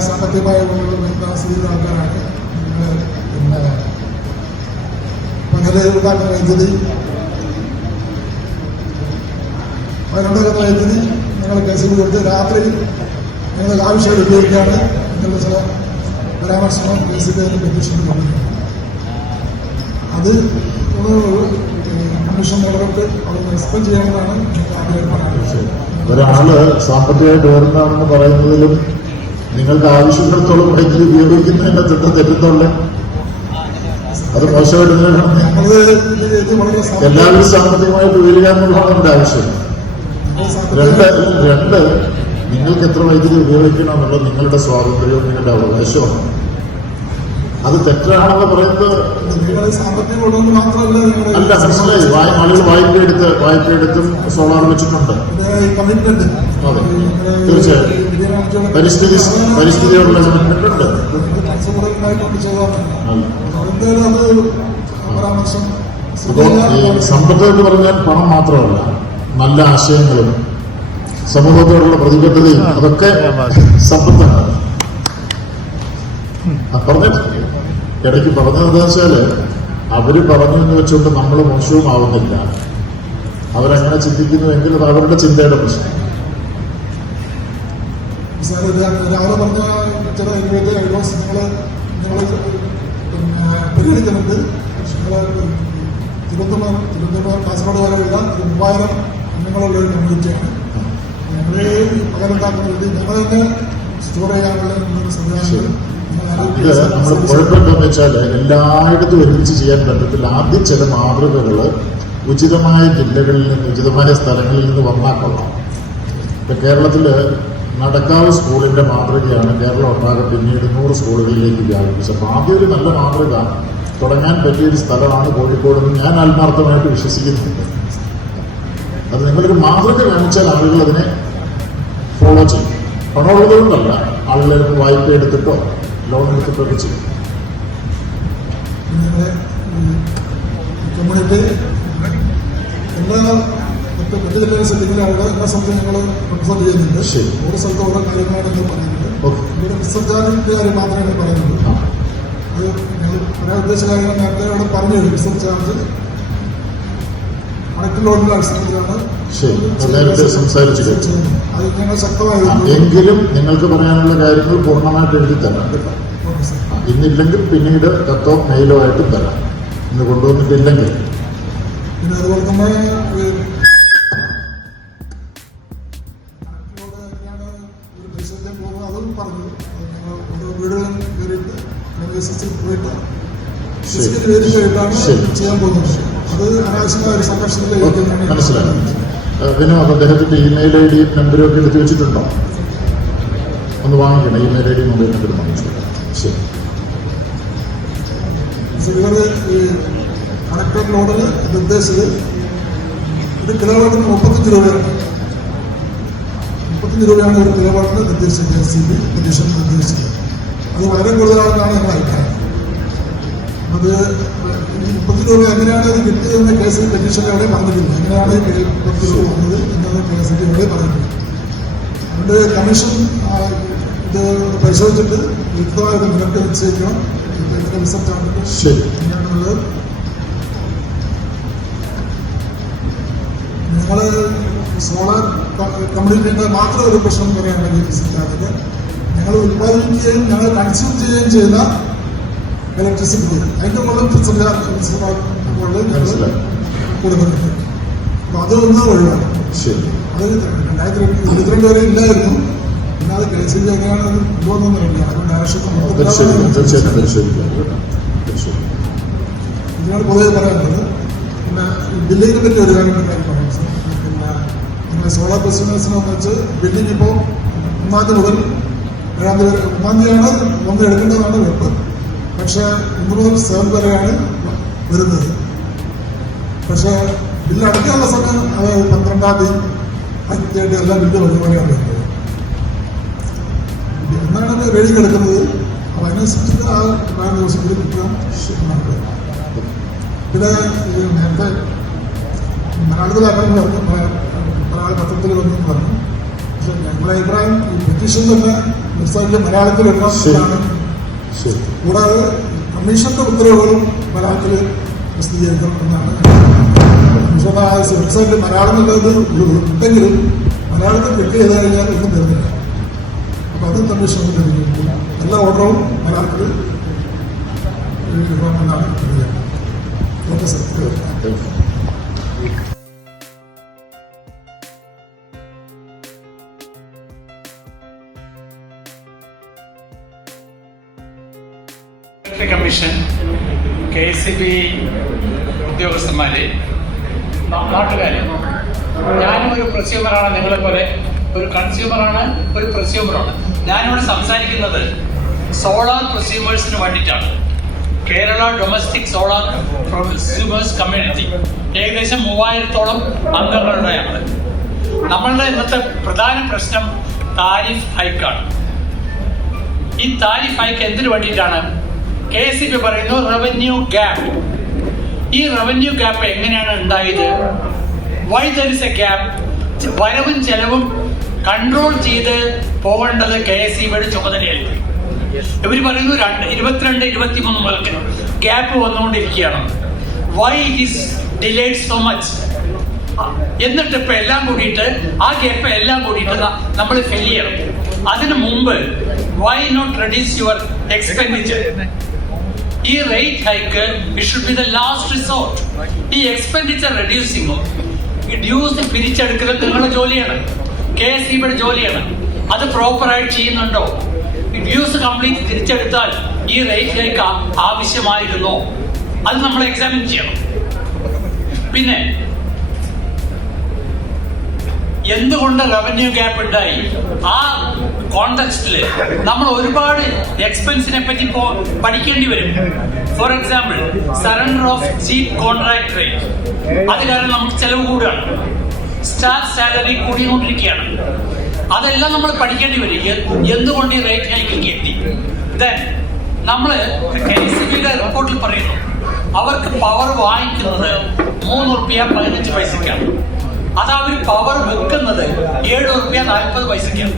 സാമ്പത്തികമായ ഗുണങ്ങൾ വരുന്ന സ്ഥിതി ആൾക്കാരാണ് പിന്നെ വൈദ്യുതി. പകലുണ്ടാക്കുന്ന വൈദ്യുതി ഞങ്ങൾ കേസിൽ കൊടുത്ത് രാത്രി ഞങ്ങൾ ആവശ്യം ഉപയോഗിക്കാണ് എന്നുള്ള ചില പരാമർശങ്ങൾ പെറ്റീഷൻ പറഞ്ഞിട്ടുണ്ട് അത് കമ്മീഷൻ നടപടി അവർ സസ്പെൻഡ് ചെയ്യാനാണ് ആഗ്രഹം. ഒരാൾ സാമ്പത്തികമായിട്ട് ഉയർന്നതാണെന്ന് പറയുന്നതിലും നിങ്ങൾക്ക് ആവശ്യത്തിടത്തോളം വൈദ്യുതി ഉപയോഗിക്കുന്നതിന്റെ തിട്ട തെറ്റുന്നുണ്ട്. അത് മോശമായിട്ട് എല്ലാവരും സാമ്പത്തികമായിട്ട് ഉയരുക എന്നുള്ളതാണ് എന്റെ ആവശ്യം. രണ്ട് രണ്ട് നിങ്ങൾക്ക് എത്ര വൈദ്യുതി ഉപയോഗിക്കണം എന്നുള്ളത് നിങ്ങളുടെ സ്വാതന്ത്ര്യവും നിങ്ങളുടെ അവകാശമാണ് അത് തെറ്റാണെന്ന് പറയുന്നത് അല്ല മനസ്സിലായി. വായ- ആളുകൾ വായ്പ എടുത്ത് വായ്പ എടുത്തും സോളാർ വെച്ചിട്ടുണ്ട്. അതെ. തീർച്ചയായും. പരിസ്ഥിതി പരിസ്ഥിതിയോടുള്ള കമ്മിറ്റ്മെന്റ് ഉണ്ട്. അപ്പോൾ ഈ സമ്പത്ത് എന്ന് പറഞ്ഞാൽ പണം മാത്രമല്ല നല്ല ആശയങ്ങളും സമൂഹത്തോടുള്ള പ്രതിബദ്ധതയും അതൊക്കെ സമ്പത്താണ്. പറഞ്ഞിട്ട് ഇടയ്ക്ക് പറഞ്ഞതെന്ന് വെച്ചാൽ വെച്ചാൽ അവർ പറഞ്ഞു എന്ന് വെച്ചുകൊണ്ട് നമ്മൾ മോശവും ആവുന്നില്ല അവരങ്ങനെ ചിന്തിക്കുന്നുവെങ്കിൽ അത് അവരുടെ ചിന്തയുടെ പ്രശ്നം. രാവിലെ പറഞ്ഞ ചില പരിഗണിക്കുന്നുണ്ട്. തിരുവനന്തപുരം തിരുവനന്തപുരം കാസർഗോഡ് ഒരു മൂവായിരം അംഗങ്ങളുള്ള ഒരു കമ്മ്യൂണിറ്റിയാണ് ഞങ്ങളെ പകരണ്ടാക്കുന്ന വേണ്ടി ഞങ്ങൾ തന്നെ സ്റ്റോർ ചെയ്യാനുള്ള സംവിധാനം ഇത് നമ്മൾ കുഴപ്പമെന്താന്ന് വെച്ചാൽ എല്ലായിടത്തും ഒരുമിച്ച് ചെയ്യാൻ പറ്റത്തില്ല. ആദ്യം ചില മാതൃകകൾ ഉചിതമായ ജില്ലകളിൽ നിന്ന് ഉചിതമായ സ്ഥലങ്ങളിൽ നിന്ന് വന്നാൽ കൊള്ളാം. ഇപ്പൊ കേരളത്തിൽ നടക്കാവ് സ്കൂളിന്റെ മാതൃകയാണ് കേരളം ഒട്ടാകെ പിന്നീട് നൂറ് സ്കൂളുകളിലേക്ക് വ്യാപിപ്പിച്ചത്. ആദ്യം ഒരു നല്ല മാതൃക തുടങ്ങാൻ പറ്റിയൊരു സ്ഥലമാണ് കോഴിക്കോട് എന്ന് ഞാൻ ആത്മാർത്ഥമായിട്ട് വിശ്വസിക്കുന്നുണ്ട്. അത് നിങ്ങളൊരു മാതൃക കാണിച്ചാൽ ആളുകൾ അതിനെ ഫോളോ ചെയ്യും. പണമുള്ളതുകൊണ്ടല്ല ആളുകൾക്ക് വായ്പ എടുത്തിട്ടോ ലോൺ എടുത്ത് ചെയ്യും നിങ്ങളുടെ കമ്മ്യൂണിറ്റി എല്ലാ മറ്റ് ജില്ലയിലെ സെറ്റിങ്ങിലെ അവിടെ എല്ലാ സ്ഥലത്തും ഞങ്ങൾ റിപ്രസെന്റ് ചെയ്യുന്നുണ്ട്. ശരി. ഓരോ സ്ഥലത്ത് ഓരോ കാര്യങ്ങളാണ് നിങ്ങൾ പറയുന്നത് ഓക്കെ. ഇവിടെ റിസർച്ചാറിന്റെ കാര്യം മാത്രമേ പറയുന്നുള്ളൂ. അത് ഞങ്ങൾ പറയാൻ ഉദ്ദേശ കാര്യങ്ങൾ നേരത്തെ അവിടെ പറഞ്ഞു റിസർച്ച് അടിസ്ഥാനത്തിലാണ് ശരി അത് നേരത്തെ സംസാരിച്ചു കഴിഞ്ഞു. അത് ഞങ്ങൾ ശക്തമായി എങ്കിലും നിങ്ങൾക്ക് പറയാനുള്ള കാര്യങ്ങൾ പൂർണമായിട്ട് എഴുതി തരാം. ഇന്നില്ലെങ്കിൽ പിന്നീട് കത്തോ മെയിലോ ആയിട്ട് തരാം. ഇന്ന് കൊണ്ടുവന്നിട്ടില്ലെങ്കിൽ. പിന്നെ അതുപോലെ തന്നെ പറഞ്ഞു. ഞങ്ങൾ ഓരോ വീടുകളും കയറിയിട്ട് ശരി. ശരി. ചെയ്യാൻ പോകുന്നത്. അത് അനാവശ്യമായ ഒരു മനസ്സിലായി. വിനോദ് അദ്ദേഹത്തിന്റെ ഇമെയിൽ ഐ ഡിയും നമ്പരും ഒക്കെ എടുത്ത് വെച്ചിട്ടുണ്ടോ? ഒന്ന് വാങ്ങിക്കണം email I D mobile number വാങ്ങിച്ചു ശരി. ഇവർ ഈ കണക്ടർ നിർദ്ദേശിച്ചത് ഒരു കിലോവാട്ടിന് മുപ്പത്തഞ്ച് രൂപയാണ്. മുപ്പത്തഞ്ച് രൂപയാണ് ഒരു കിലോവാട്ടിന് നിർദ്ദേശിച്ചത് സി ബി കണ്ടീഷൻ നിർദ്ദേശിച്ചത്. അത് വളരെ കൂടുതലാണെന്നാണ് ഞങ്ങൾ അഭിപ്രായം. അത് മുപ്പത് രൂപ എങ്ങനെയാണ് ഇത് കിട്ടിയതെന്ന് കേസ് എവിടെ പറഞ്ഞിട്ടില്ല. എങ്ങനെയാണ് മുപ്പത് രൂപ വന്നത് എന്നത് കെ സി ബി എവിടെ പറഞ്ഞിട്ടില്ല അതുകൊണ്ട് കമ്മീഷൻ ഇത് പരിശോധിച്ചിട്ട് യുക്തമായ മുന്നോട്ട് നിശ്ചയിക്കണം ഇതിന്റെ ശരി. എങ്ങനെയാണുള്ളത്? സോളാർ കമ്പനിയുടെ മാത്രം ഒരു പ്രശ്നം പറയുകയാണെങ്കിൽ ഞങ്ങൾ ഉത്പാദിപ്പിക്കുകയും ഞങ്ങൾ കൺസ്യൂം ചെയ്യുകയും ചെയ്യുന്ന ഇലക്ട്രിസിറ്റി അതിന്റെ മുകളിൽ മുകളിൽ ഞങ്ങൾ. കൊടുക്കുന്നുണ്ട് അപ്പൊ അതൊന്ന് ഒഴിവാണ് ശരി. അത് രണ്ടായിരത്തി ഇരുപത്തിരണ്ട് വരെ ഇല്ലായിരുന്നു. പിന്നെ അത് കെ സി ബി എങ്ങനെയാണ് അത് തീർച്ചയായും പരിശോധിക്കാം കേട്ടോ തീർച്ചയായും ഇതിനോട് പൊതുവെ പറയാനുള്ളത് പിന്നെ ബില്ലിങ്ങിനെ പറ്റി ഒരു കാര്യം പറയാം പിന്നെ സോളാർ ബിസിനസിനെ വെച്ച് ബില്ലിംഗ് ഇപ്പോൾ ഒന്നാം തീയതി മുതൽ ഏഴാം തീയതി ഒന്നാം തീയതിയാണ് ഒന്ന് എടുക്കേണ്ടതാണ് വെപ്പ്. പക്ഷേ മുതൽ സെവൻ വരെയാണ് വരുന്നത്. പക്ഷേ ബില്ല് അടയ്ക്കാനുള്ള സമയം അതായത് പന്ത്രണ്ടാം തീയതി അതിന്റെ എല്ലാ ബില്ല് വരുമ്പോഴാണ് വരുന്നത് എന്നാണ് റെഡി കിടക്കുന്നത്? അപ്പോൾ അതിനെ സൃഷ്ടിക്കുന്ന ആ നാല് ദിവസത്തിൽ കിട്ടാൻ ശരിയാണ് പിന്നെ നേരത്തെ മലയാളത്തിൽ അങ്ങനെ പറഞ്ഞു. മലയാള പത്രത്തിൽ വന്നു. പറഞ്ഞു പക്ഷെ ഞങ്ങളുടെ അഭിപ്രായം ഈ പെറ്റീഷൻ തന്നെ മലയാളത്തിൽ ശരി. കൂടാതെ കമ്മീഷന്റെ ഉത്തരവുകളും മലയാളത്തിൽ പ്രസിദ്ധീകരിക്കണം എന്നാണ് കമ്മീഷൻ വെബ്സൈറ്റിൽ മലയാളം എന്നുള്ളത് ഉണ്ടെങ്കിലും മലയാളത്തിൽ ക്ലിക്ക് ചെയ്ത് കഴിഞ്ഞാൽ ഒന്നും തരുന്നില്ല അപ്പൊ അതും കമ്മീഷൻ തരുന്നുണ്ട് എല്ലാ ഓർഡറും മലയാളത്തിൽ എഴുതണമെന്നാണ് okay sir. Electric commission K S B ഉദ്യോഗസ്ഥന്മാര് നാട്ടുകാർ ഞാനും ഒരു പ്രസ്യൂമറാണ് നിങ്ങളെ പോലെ ഒരു കൺസ്യൂമറാണ് ഒരു പ്രസ്യൂമറാണ് ഞാനിവിടെ സംസാരിക്കുന്നത് സോളാർ പ്രസ്യൂമേഴ്സിന് വേണ്ടിയിട്ടാണ്. Kerala domestic solar prosumers community. ഏകദേശം മൂവായിരത്തോളം അംഗങ്ങളുടെ ഞങ്ങൾ നമ്മളുടെ ഇന്നത്തെ പ്രധാന പ്രശ്നം താരിഫ് ഹൈക്കാണ്. ഈ താരിഫ് ഹൈക്ക് എന്തിനു വേണ്ടിയിട്ടാണ് കെ സി പി പറയുന്നു റവന്യൂ ഗ്യാപ്പ് ഈ റവന്യൂ ഗ്യാപ്പ് എങ്ങനെയാണ് ഉണ്ടായത്? വൈ എ ഗ്യാപ്പ് വരവും ചെലവും കൺട്രോൾ ചെയ്ത് പോകേണ്ടത് കെ എസ് ഇ ബിയുടെ ചുമതലയല്ല ഇവർ പറയുന്നു രണ്ട് ഇരുപത്തിരണ്ട് ഇരുപത്തി മൂന്ന് മുതൽ ഗ്യാപ്പ് വന്നുകൊണ്ടിരിക്കുകയാണ് why is delayed so much എന്നിട്ട് ഇപ്പൊ എല്ലാം കൂടിയിട്ട് ആ ഗ്യാപ്പ് എല്ലാം കൂടിയിട്ട് നമ്മൾ ഫില്ല് ചെയ്യണം. അതിനു മുമ്പ് why not reduce your expenditure ഈ rate hike it should be the last resort ഈ എക്സ്പെൻഡിച്ചർ റെഡ്യൂസിങ്ങോ ഡ്യൂസ് പിരിച്ചെടുക്കലും നിങ്ങളുടെ ജോലിയാണ് കെ എസ് ഇബിയുടെ ജോലിയാണ് അത് പ്രോപ്പറായിട്ട് ചെയ്യുന്നുണ്ടോ? ഡ്യൂസ് കംപ്ലീറ്റ് തിരിച്ചെടുത്താൽ ഈ റേറ്റ് ഹൈക്ക് ആവശ്യമായിരുന്നോ? അത് നമ്മൾ എക്സാമിൻ ചെയ്യണം. പിന്നെ എന്തുകൊണ്ട് റവന്യൂ ഗ്യാപ്പ് ഉണ്ടായി? ആ കോണ്ടെക്സ്റ്റിൽ നമ്മൾ ഒരുപാട് എക്സ്പെൻസിനെ പറ്റി പഠിക്കേണ്ടി വരും. For example surrender of cheap contract rate അത് കാരണം നമുക്ക് ചെലവ് കൂടുകയാണ് സ്റ്റാഫ് സാലറി കൂടിക്കൊണ്ടിരിക്കുകയാണ്. അതെല്ലാം നമ്മൾ പഠിക്കേണ്ടി വരും. എന്തുകൊണ്ട് ഈ റേറ്റ് ഹൈക്കിലേക്ക് എത്തി? ദെൻ നമ്മൾ കെ റിപ്പോർട്ടിൽ പറയുന്നു. അവർക്ക് പവർ വാങ്ങിക്കുന്നത് മൂന്ന് റുപ്യ പതിനഞ്ച് പൈസക്കാണ്. അത് അവർ പവർ വെക്കുന്നത് ഏഴ് റുപ്യ നാൽപ്പത് പൈസക്കാണ്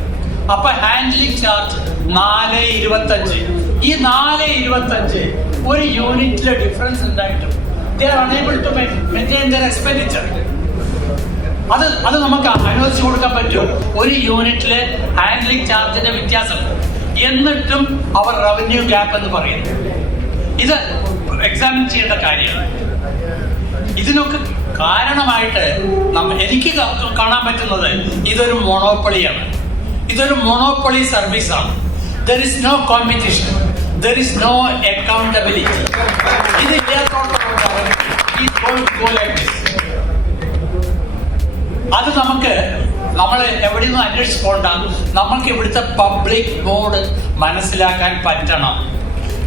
അപ്പൊ ഹാൻഡ്ലിംഗ് ചാർജ് നാല് ഇരുപത്തഞ്ച്. ഈ നാല് ഇരുപത്തഞ്ച് ഒരു യൂണിറ്റിലെ ഡിഫറൻസ് ഉണ്ടായിട്ടും. ടു എക്സ്പെൻഡിച്ചർ അത് അത് നമുക്ക് അനുവദിച്ചു കൊടുക്കാൻ പറ്റും ഒരു യൂണിറ്റിലെ ഹാൻഡ്ലിംഗ് ചാർജിന്റെ വ്യത്യാസം. എന്നിട്ടും അവർ റവന്യൂ ഗ്യാപ്പ് എന്ന് പറയുന്നു. ഇത് എക്സാമിൻ ചെയ്യേണ്ട കാര്യമാണ്. ഇതിനൊക്കെ കാരണമായിട്ട് എനിക്ക് കാണാൻ പറ്റുന്നത് ഇതൊരു മൊണോപ്പൊളിയാണ് ഇതൊരു മൊണോപ്പൊളി സർവീസാണ് there is no competition there is no accountability ഇത്. അത് നമുക്ക് നമ്മൾ എവിടെ നിന്നും അന്വേഷിച്ച് പോകണ്ട നമുക്ക് ഇവിടുത്തെ പബ്ലിക് ബോർഡ് മനസ്സിലാക്കാൻ പറ്റണം.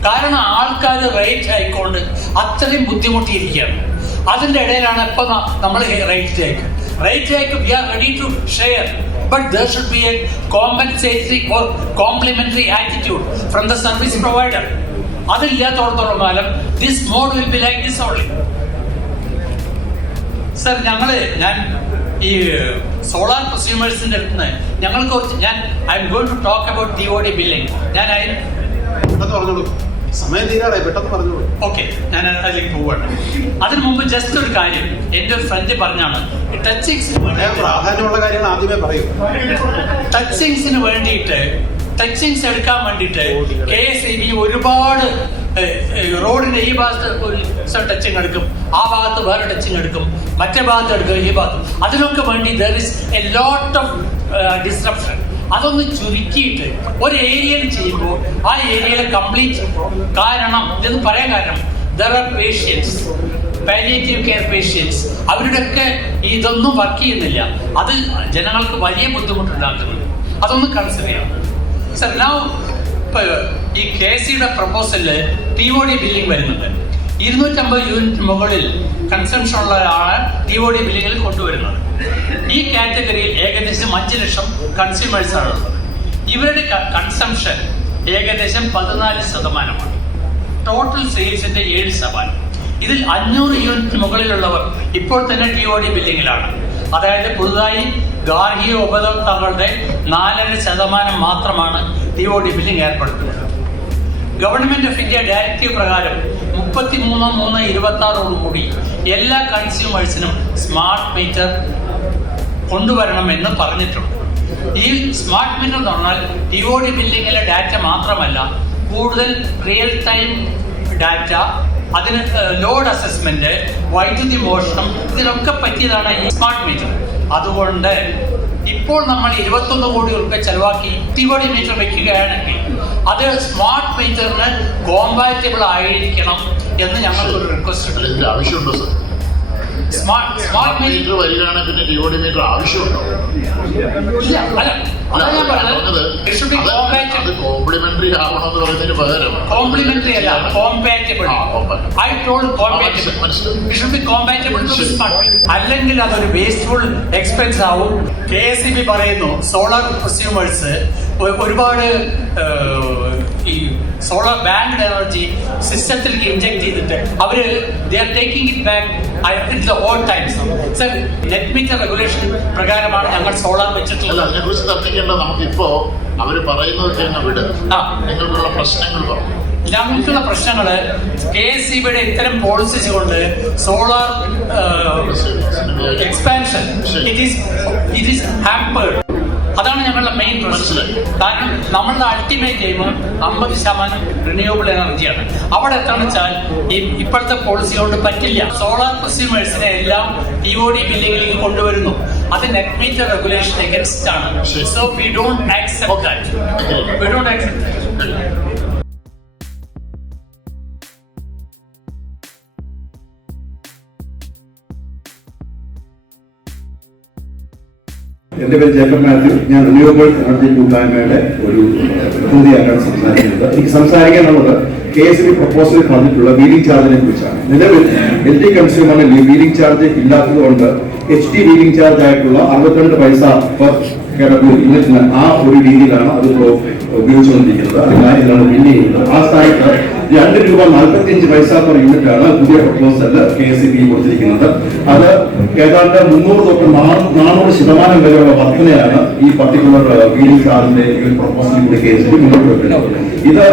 കാരണം ആൾക്കാർ റേറ്റ് ആയിക്കൊണ്ട് അത്രയും ബുദ്ധിമുട്ടിയിരിക്കുകയാണ്. അതിന്റെ ഇടയിലാണ് ഇപ്പൊ നമ്മൾ rate take rate take we are ready to share but there should be a compensatory or complimentary attitude from the service provider അതില്ലാത്തോടത്തോളം കാലം this mode will be like this only sir ഞങ്ങൾ ഞാൻ ഈ സോളാർ കൺസ്യൂമേഴ്സിന്റെ അടുത്ത് നിന്ന് ഞങ്ങൾ ഞാൻ I am going to talk about D O D billing ഞാൻ അതിന് പറഞ്ഞോളൂ. സമയം തീരാറായി പെട്ടെന്ന് പറഞ്ഞു. ഓക്കെ ഞാൻ അതിലേക്ക് പോവാണ്. അതിനു മുമ്പ് ജസ്റ്റ് ഒരു കാര്യം എന്റെ ഒരു ഫ്രണ്ട് പറഞ്ഞാണ് ടച്ചിങ്സിന് പ്രാധാന്യമുള്ള കാര്യങ്ങൾ ആദ്യമേ പറയൂ. ടച്ചിങ്സിന് വേണ്ടിയിട്ട് ടച്ചിങ്സ് എടുക്കാൻ വേണ്ടിയിട്ട് കെ എസ് ഇ ബി ഒരുപാട് റോഡിന്റെ ഈ ഭാഗത്ത് ഒരു ടച്ചിങ് എടുക്കും ആ ഭാഗത്ത് വേറെ ടച്ചിങ് എടുക്കും മറ്റേ ഭാഗത്ത് എടുക്കും ഈ ഭാഗത്ത്. അതിനൊക്കെ വേണ്ടി there is a lot of disruption അതൊന്ന് ചുരുക്കിയിട്ട് ഒരു ഏരിയയിൽ ചെയ്യുമ്പോൾ ആ ഏരിയയിൽ കംപ്ലീറ്റ് കാരണം ഇതെന്ന് പറയാൻ കാരണം there are patients palliative care patients അവരുടെയൊക്കെ ഇതൊന്നും വർക്ക് ചെയ്യുന്നില്ല. അത് ജനങ്ങൾക്ക് വലിയ ബുദ്ധിമുട്ടുണ്ടാക്കുന്നുണ്ട് അതൊന്ന് കൺസിഡർ ചെയ്യണം സർ നൗ ഇപ്പോൾ ഈ കെ സിയുടെ പ്രപ്പോസലിൽ ടി ഒ ഡി ബില്ലിംഗ് വരുന്നുണ്ട്. ഇരുന്നൂറ്റമ്പത് യൂണിറ്റ് മുകളിൽ കൺസംഷൻ ഉള്ള ടി ഒ ഡി ബില്ലിങ്ങിൽ കൊണ്ടുവരുന്നത് ഈ കാറ്റഗറിയിൽ ഏകദേശം അഞ്ച് ലക്ഷം കൺസ്യൂമേഴ്സ് ആണ് ഉള്ളത്. ഇവരുടെ കൺസംഷൻ ഏകദേശം പതിനാല് ശതമാനമാണ്. ടോട്ടൽ സെയിൽസിന്റെ ഏഴ് ശതമാനം. ഇതിൽ അഞ്ഞൂറ് യൂണിറ്റ് മുകളിലുള്ളവർ ഇപ്പോൾ തന്നെ ടി ഒ ഡി ബില്ലിങ്ങിലാണ് അതായത് പുതുതായി ഗാർഹിക ഉപഭോക്താക്കളുടെ നാലര ശതമാനം മാത്രമാണ് ടി ഒ ഡി ബില്ലിംഗ് ഏർപ്പെടുത്തുന്നത്. ഗവൺമെന്റ് ഓഫ് ഇന്ത്യ ഡയറക്റ്റീവ് പ്രകാരം മുപ്പത്തി മൂന്ന് മൂന്ന് ഇരുപത്തി ആറോടുകൂടി എല്ലാ കൺസ്യൂമേഴ്സിനും സ്മാർട്ട് മീറ്റർ കൊണ്ടുവരണമെന്ന് പറഞ്ഞിട്ടുണ്ട്. ഈ സ്മാർട്ട് മീറ്റർ എന്ന് പറഞ്ഞാൽ ടി ഒ ഡി ബില്ലിങ്ങിലെ ഡാറ്റ മാത്രമല്ല കൂടുതൽ റിയൽ ടൈം ഡാറ്റ അതിന് ലോഡ് അസസ്മെന്റ് വൈദ്യുതി മോഷണം ഇതിനൊക്കെ പറ്റിയതാണ് ഈ സ്മാർട്ട് മീറ്റർ അതുകൊണ്ട് ഇപ്പോൾ നമ്മൾ ഇരുപത്തൊന്ന് കോടി രൂപ ചെലവാക്കി ടി മീറ്റർ വെക്കുകയാണെങ്കിൽ അത് സ്മാർട്ട് മീറ്ററിന് കോമ്പാറ്റബിൾ ആയിരിക്കണം എന്ന് ഞങ്ങൾ ഞങ്ങൾക്കൊരു റിക്വസ്റ്റ് ആവശ്യമുണ്ട് സർ മീറ്റർ വരികയാണെങ്കിൽ പിന്നെ ഡിവോഡി മീറ്റർ ആവശ്യമുണ്ടോ? അതാ കോംപ്ലിമെന്ററി ആവണമെന്ന് പറയുന്നതിന് പകരം കോംപ്ലിമെന്ററി അല്ല കോമ്പാറ്റബിൾ ഐ ടോൾ കോമ്പാറ്റബിൾ അല്ലെങ്കിൽ അതൊരു വേസ്റ്റ്ഫുൾ എക്സ്പെൻസ് ആവും. കെ എസ് ഇ ബി പറയുന്നു സോളാർ കൺസ്യൂമേഴ്സ് ഒരുപാട് ഈ സോളാർ ബാങ്ക് എനർജി സിസ്റ്റത്തിലേക്ക് ഇൻജെക്ട് ചെയ്തിട്ട് അവർ they are taking it back all times sir net meter regulation പ്രകാരമാണ് ഞങ്ങൾ സോളാർ വെച്ചിട്ടുള്ളത്. അതിനെ കുറിച്ച് തർക്കിക്കേണ്ട നമുക്കിപ്പോ അവർ പറയുന്നതൊക്കെ തന്നെ വിട്. നിങ്ങൾക്കുള്ള പ്രശ്നങ്ങൾ പറഞ്ഞു. ഞങ്ങൾക്കുള്ള പ്രശ്നങ്ങൾ കെ എസ് സി ബിയുടെ ഇത്തരം പോളിസീസ് കൊണ്ട് solar expansion it is it is hampered അതാണ് ഞങ്ങളുടെ മെയിൻ പ്രശ്നം. കാരണം നമ്മളുടെ അൾട്ടിമേറ്റ് എയിം അമ്പത് ശതമാനം റിന്യൂവബിൾ എനർജിയാണ് അവിടെ എത്താന്ന് വെച്ചാൽ ഈ ഇപ്പോഴത്തെ പോളിസി കൊണ്ട് പറ്റില്ല. സോളാർ കൺസ്യൂമേഴ്സിനെ എല്ലാം ഇ ഒ ഡി ബില്ലിംഗിലേക്ക് കൊണ്ടുവരുന്നു. അത് നെറ്റ് മീറ്റർ റെഗുലേഷൻ എഗൻസ്റ്റ് ആണ്. So we don't accept that we don't accept എന്റെ പേര് ജേക്കബ് മാത്യു. ഞാൻ റിന്യൂവബിൾ എനർജി കൂട്ടായ്മയുടെ ഒരു പ്രതിനിധിയായിട്ടാണ് സംസാരിക്കുന്നത്. എനിക്ക് സംസാരിക്കാനുള്ളത് കെ എസ് ബി പ്രപ്പോസലിൽ പറഞ്ഞിട്ടുള്ള വീലിംഗ് ചാർജിനെ കുറിച്ചാണ്. നിലവിൽ എൽ ടി കൺസ്യൂമറിൽ വീലിംഗ് ചാർജ് ഇല്ലാത്തതുകൊണ്ട് എച്ച് ടി വീലിംഗ് ചാർജ് ആയിട്ടുള്ള അറുപത്തിരണ്ട് പൈസ പെർ കിടക്കൂ യൂണിറ്റിന് ആ ഒരു രീതിയിലാണ് അത് ഉപയോഗിച്ചുകൊണ്ടിരിക്കുന്നത്. ഇതിലാണ് ബില്ല് ചെയ്യുന്നത്. ആ സ്ഥാനത്ത് രണ്ട് രൂപ നാൽപ്പത്തിയഞ്ച് പൈസ പെർ യൂണിറ്റ് ആണ് പുതിയ പ്രപ്പോസൽ കെ എസ് ബി കൊടുത്തിരിക്കുന്നത്. അത് ഏതാണ്ട് മുന്നൂറ് തൊട്ട് നാനൂറ് ശതമാനം വരെയുള്ള വർധനയാണ് ഈ പർട്ടിക്കുലർ വീലിംഗ് കാറിന്റെ ഈ ഒരു പ്രപ്പോസലിൽ കൂടി കെ എസ് ബി മുന്നോട്ട് വെക്കുന്നത്. ഇത്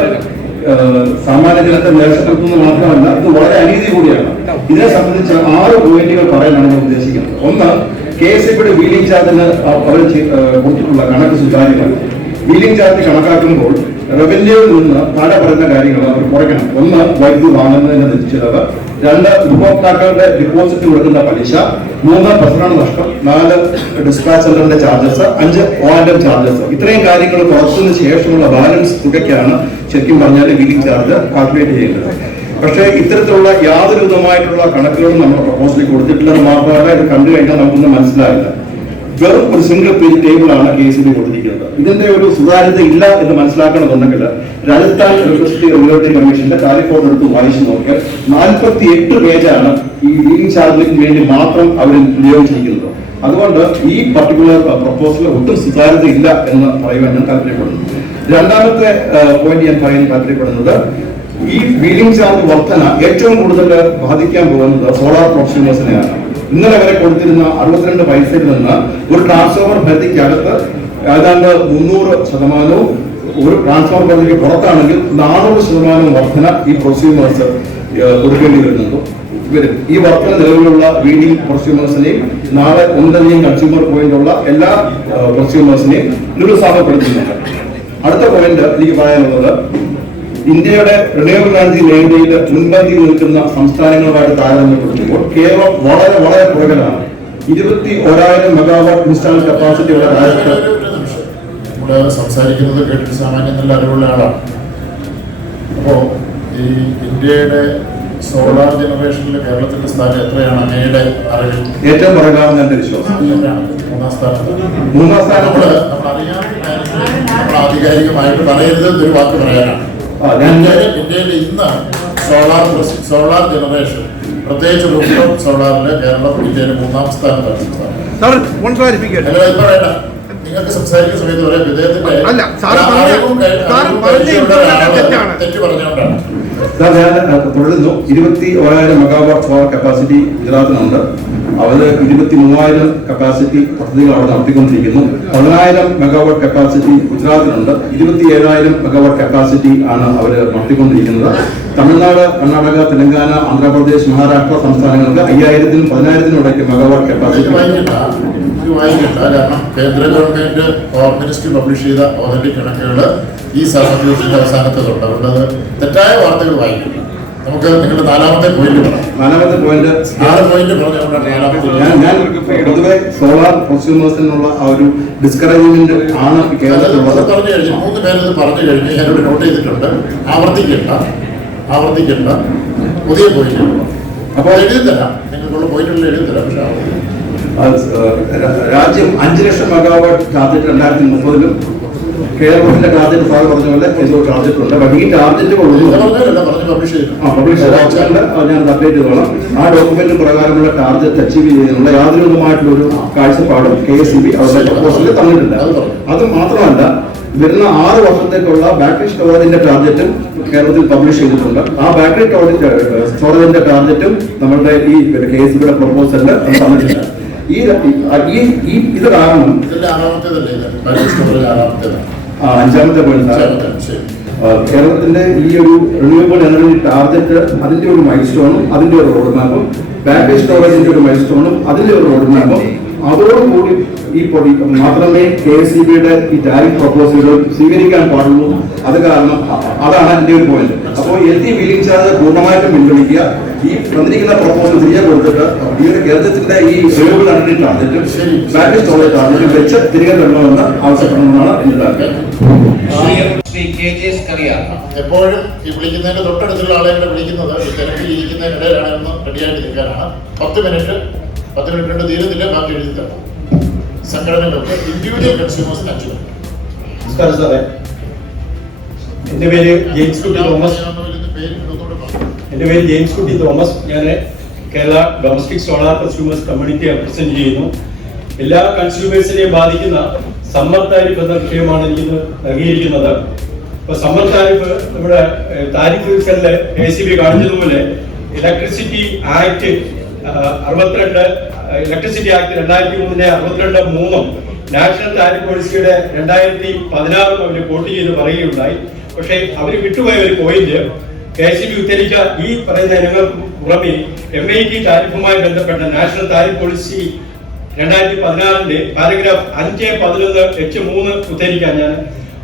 സാമാന്യ ജനത്തെ നിരാശപ്പെടുത്തുന്നത് മാത്രമല്ല ഇത് വളരെ അനീതി കൂടിയാണ്. ഇതിനെ സംബന്ധിച്ച് ആറ് പോയിന്റുകൾ പറയാനാണ് ഞാൻ ഉദ്ദേശിക്കുന്നത്. ഒന്ന് കെ എസ് ഇബിയുടെ വീലിംഗ് ചാർജിന് അവർ കൊടുത്തിട്ടുള്ള കണക്ക് സുതാര്യമാണ്. വീലിംഗ് ചാർജ് കണക്കാക്കുമ്പോൾ റവന്യൂവിൽ നിന്ന് താഴെ പറയുന്ന കാര്യങ്ങൾ അവർ കുറയ്ക്കണം ഒന്ന് വൈദ്യുതി വാങ്ങുന്നതിന് നിശ്ചിതവ് രണ്ട് ഉപഭോക്താക്കളുടെ ഡിപ്പോസിറ്റ് കൊടുക്കുന്ന പലിശ. മൂന്ന് പ്രസരണ നഷ്ടം. നാല് ഡിസ്പാച്ച് സെന്ററിന്റെ ചാർജസ് അഞ്ച് ഓൺലൈൻ ചാർജസ് ഇത്രയും കാര്യങ്ങൾ കുറച്ചതിന് ശേഷമുള്ള ബാലൻസ് തുകയ്ക്കാണ് ശരിക്കും പറഞ്ഞാൽ വീലിംഗ് ചാർജ് കാൽക്കുലേറ്റ് ചെയ്യേണ്ടത്. പക്ഷേ ഇത്തരത്തിലുള്ള യാതൊരു വിധമായിട്ടുള്ള കണക്കുകളും നമ്മൾ പ്രപ്പോസലിൽ കൊടുത്തിട്ടില്ലെന്ന് മാത്രമല്ല ഇത് കണ്ടു കഴിഞ്ഞാൽ നമുക്കൊന്നും മനസ്സിലാവില്ല. വെറും ഒരു സിംഗിൾ പേജ് ടേബിളാണ് കെ സി ബി കൊടുത്തിരിക്കുന്നത്. ഇതിന്റെ ഒരു സുതാര്യത ഇല്ല എന്ന് മനസ്സിലാക്കണമെന്നുണ്ടെങ്കിൽ രാജസ്ഥാൻ ഇലക്ട്രിസിറ്റി റെഗുലേറ്ററി കമ്മീഷന്റെ താരിഫോർഡ് എടുത്ത് വായിച്ചു നോക്കിയാൽ നാൽപ്പത്തി എട്ട് പേജാണ് ഈ വീലിംഗ് ചാർജിന് വേണ്ടി മാത്രം അവർ ഉപയോഗിച്ചിരിക്കുന്നത്. അതുകൊണ്ട് ഈ പർട്ടിക്കുലർ പ്രപ്പോസൽ ഒട്ടും സുതാര്യത ഇല്ല എന്ന് പറയുവാൻ ഞാൻ താല്പര്യപ്പെടുന്നു. രണ്ടാമത്തെ പോയിന്റ് ഞാൻ പറയാൻ താല്പര്യപ്പെടുന്നത് ഈ വീലിംഗ് ചാർജ് വർധന ഏറ്റവും കൂടുതൽ ബാധിക്കാൻ പോകുന്നത് സോളാർ പ്രൊഫഷണൽസിനെയാണ് ഇന്നലെ വരെ കൊടുത്തിരുന്ന അറുപത്തിരണ്ട് പൈസയിൽ നിന്ന് ഒരു ട്രാൻസ്ഫോമർ പരിധിക്കകത്ത് ഏതാണ്ട് മുന്നൂറ് ശതമാനവും ഒരു ട്രാൻസ്ഫോമർ പരിധിക്ക് പുറത്താണെങ്കിൽ നാനൂറ് ശതമാനവും വർധന ഈ പ്രൊസ്യൂമേഴ്സ് കൊടുക്കേണ്ടി വരുന്നുണ്ടോ. വരും ഈ വർധന നിലവിലുള്ള റീഡിംഗ് പ്രൊസ്യൂമേഴ്സിനെയും നാളെ ഒന്നിലധികം കൺസ്യൂമർ പോയിന്റുള്ള എല്ലാ പ്രൊസ്യൂമേഴ്സിനെയും നിരുത്സാഹപ്പെടുത്തുന്നുണ്ട് അടുത്ത പോയിന്റ് എനിക്ക് പറയാനുള്ളത് ഇന്ത്യയുടെ എനർജി മേഖലയിൽ മുൻപന്തിയിൽ നിൽക്കുന്ന സംസ്ഥാനങ്ങളുമായിട്ട് താരതമ്യപ്പെടുത്തുമ്പോൾ കേരളം വളരെ വളരെ പുറകിലാണ്. ഇരുപത്തി ഒരായിരം മെഗാവാട്ട് ഇൻസ്റ്റാൾ കപ്പാസിറ്റിയുള്ള രാജ്യത്ത്. നമ്മൾ സംസാരിക്കുന്നത് കേട്ടിട്ട് സാമാന്യം നല്ല അറിവുള്ള ആളാണ്. അപ്പോ ഈ ഇന്ത്യയുടെ സോളാർ ജനറേഷനിൽ കേരളത്തിന്റെ സ്ഥാനം എത്രയാണ്? അങ്ങയുടെ അറിവിൽ? ഏറ്റവും പുറകാണെന്ന് എന്റെ വിശ്വാസം? മൂന്നാം സ്ഥാനത്ത്. മൂന്നാം സ്ഥാനം നമ്മൾ നമ്മൾ അറിയാൻ നമ്മൾ ആധികാരികമായിട്ട് പറയരുത് എന്നൊരു വാക്ക് പറയാനാണ്. ഇന്ത്യയിൽ ഇന്ത്യയിൽ ഇന്ന് സോളാർ സോളാർ ജനറേഷൻ. പ്രത്യേകിച്ച് റൂഫ്ടോപ്പ് സോളാറിന് കേരളം ഇന്ത്യയിൽ മൂന്നാം സ്ഥാനത്താണ് നിങ്ങൾക്ക് സംസാരിക്കുന്ന സമയത്ത് പറയാം. സാറ് തെറ്റ് പറഞ്ഞുകൊണ്ടാണ്. സാർ ഞാൻ അഹ്, തുടരുന്നു ഇരുപത്തി ഓരായിരം മെഗാവാട്ട് പവർ കപ്പാസിറ്റി ഗുജറാത്തിനുണ്ട് അവർ ഇരുപത്തി മൂവായിരം കപ്പാസിറ്റി പദ്ധതികൾ അവിടെ നടത്തിക്കൊണ്ടിരിക്കുന്നു. പതിനായിരം മെഗാവാട്ട് കപ്പാസിറ്റി ഗുജറാത്തിനുണ്ട് ഇരുപത്തി ഏഴായിരം മെഗാവാട്ട് കപ്പാസിറ്റി ആണ് അവർ നടത്തിക്കൊണ്ടിരിക്കുന്നത്. തമിഴ്നാട് കർണാടക തെലങ്കാന ആന്ധ്രാപ്രദേശ് മഹാരാഷ്ട്ര സംസ്ഥാനങ്ങൾക്ക് അയ്യായിരത്തിനും പതിനായിരത്തിനും ഇടയ്ക്ക് മെഗാവാട്ട് കപ്പാസിറ്റി കേന്ദ്ര ഗവൺമെന്റ് മിനിസ്ട്രി പബ്ലിഷ് ചെയ്ത ഓതന്റിക് കണക്കുകൾ ഈ സാമ്പത്തിക വർഷത്തിന്റെ അവരുടെ തെറ്റായ വാർത്തകൾ വായിക്കും. നമുക്ക് നിങ്ങളുടെ നാലാമത്തെ പോയിന്റ് പറയാം നാലാമത്തെ പോയിന്റ് ആറ് പോയിന്റ് ഞാൻ ഞാൻ പൊതുവെ സോളാർ കൺസ്യൂമേഴ്സിനുള്ള ആ ഒരു ഡിസ്കറേജ്മെന്റ് ആണ് കേരളത്തിലുള്ളത് പറഞ്ഞു കഴിഞ്ഞു മൂന്ന് പേരത് പറഞ്ഞു കഴിഞ്ഞു ഞാനിവിടെ നോട്ട് ചെയ്തിട്ടുണ്ട്. ആവർത്തിക്കണ്ട. ആവർത്തിക്കണ്ട. പുതിയ പോയിന്റ് അപ്പോൾ എഴുതി തരാം നിങ്ങൾക്കുള്ള പോയിന്റുകളിൽ എഴുതി തരാം പക്ഷേ രാജ്യം അഞ്ച് ലക്ഷം മെഗാവാട്ട് ടാർഗറ്റ് രണ്ടായിരത്തി മുപ്പതിലും കേരളത്തിന്റെ ടാർജറ്റ് സാർ പറഞ്ഞ പോലെ എന്തോ ടാർജറ്റ് ഉണ്ട്. പക്ഷേ ഈ ടാർജറ്റ് ഞാൻ അപ്ഡേറ്റ് ചെയ്തോളാം. ആ ഡോക്യുമെന്റ് പ്രകാരമുള്ള ടാർജറ്റ് അച്ചീവ് ചെയ്യുന്നുള്ള യാതൊരുവിധമായിട്ടുള്ള ഒരു കാഴ്ചപ്പാടും കെ എസ് സി ബി അവരുടെ പ്രപ്പോസലിൽ തന്നിട്ടുണ്ട് അത് മാത്രമല്ല വരുന്ന ആറ് വർഷത്തേക്കുള്ള ബാറ്ററി സ്റ്റോറേജിന്റെ ടാർഗറ്റും കേരളത്തിൽ പബ്ലിഷ് ചെയ്തിട്ടുണ്ട്. ആ ബാറ്ററി സ്റ്റോറേജിന്റെ ടാർഗറ്റും നമ്മളുടെ ഈ കെ എസ് ബിയുടെ പ്രപ്പോസലിൽ തന്നിട്ടില്ല. ഈ ഈ ഈ ഇത് കാരണം അഞ്ചാമത്തെ പോയിന്റ് കേരളത്തിന്റെ ഈ ഒരു റിന്യൂവബിൾ എനർജി ടാർഗറ്റ് അതിന്റെ ഒരു മൈൽ സ്റ്റോണും അതിന്റെ ഒരു റോഡ് മാപ്പും ബാറ്ററി സ്റ്റോറേജിന്റെ ഒരു മൈൽ സ്റ്റോണും അതിന്റെ ഒരു റോഡ് മാപ്പും അതോടുകൂടി ഈ പൊടി മാത്രമേ കെ എസ് സി ബിയുടെ ഈ ടാരിഫ് പ്രപ്പോസലുകൾ സ്വീകരിക്കാൻ പാടുള്ളൂ. അത് കാരണം അതാണ് എന്റെ ഒരു പോയിന്റ് അപ്പോൾ എൽ ടി ചാർജ് പൂർണമായിട്ടും പിൻവലിക്കുക. ഈ വന്നിരിക്കുന്ന പ്രൊപ്പോസൽ തിരികെ കൊടുത്തിട്ട് ഈ ഒരു കേരളത്തിന്റെ ഈ റിന്യൂവബിൾ കണ്ടിട്ടാണ്. ടാർഗറ്റും ബാറ്ററി സ്റ്റോറേജ് ടാർഗറ്റും വെച്ച് തിരികെ തരണമെന്ന് ആവശ്യപ്പെടണമെന്നാണ് എന്റെ എപ്പോഴും ഈ വിളിക്കുന്നതിന്റെ തൊട്ടടുത്തുള്ള ആളെ വിളിക്കുന്നത് ഈ തിരക്കിൽ ഇരിക്കുന്നതിനിടയിലാണ് ഒന്ന് റെഡിയായിട്ട് നിൽക്കാനാണ്. പത്ത് മിനിറ്റ് പത്ത് മിനിറ്റ് കൊണ്ട് തീരുന്നില്ല ബാക്കി എഴുതി തരണം സംഘടനകൾക്ക് ഇൻഡിവിജ്വൽ കൺസ്യൂമേഴ്സിന് അഞ്ചു മിനിറ്റ് നമസ്കാരം സാറേ. എന്റെ പേര് ജെയിംസ് കുട്ടി തോമസ്. പേര് എന്റെ പേര് ജെയിംസ് കുട്ടി തോമസ്. ഞാൻ Kerala domestic solar consumers community represent ചെയ്യുന്നു. എല്ലാ കൺസ്യൂമേഴ്സിനെയും ബാധിക്കുന്ന സമ്മർ താരിഫ് എന്ന വിഷയമാണ് എനിക്ക് നൽകിയിരിക്കുന്നത്. ഇപ്പൊ സമ്മർ താരിഫ് നമ്മുടെ താരിഫ് വിൽക്കലിൽ എ സി ബി കാണിച്ചതുപോലെ ഇലക്ട്രിസിറ്റി ആക്ട് അറുപത്തിരണ്ട് ഇലക്ട്രിസിറ്റി ആക്ട് രണ്ടായിരത്തി മൂന്നിന്റെ അറുപത്തിരണ്ട് മൂന്നും നാഷണൽ താരിഫ് പോളിസിയുടെ രണ്ടായിരത്തി പതിനാറും അവർ കോട്ട് ചെയ്ത് പറയുകയുണ്ടായി. പക്ഷേ അവർ വിട്ടുപോയ ഒരു പോയിന്റ് കെ സി ബി ഉദ്ധരിച്ച ഈ പറയുന്ന ഇനങ്ങൾക്ക് പുറമെ എം ഐ ടി താരിഫുമായി ബന്ധപ്പെട്ട നാഷണൽ താരിഫ് പോളിസി രണ്ടായിരത്തി പതിനാറിന്റെ പാരഗ്രാഫ് അഞ്ച് പതിനൊന്ന് എച്ച് മൂന്ന് ഉദ്ധരിക്കാൻ ഞാൻ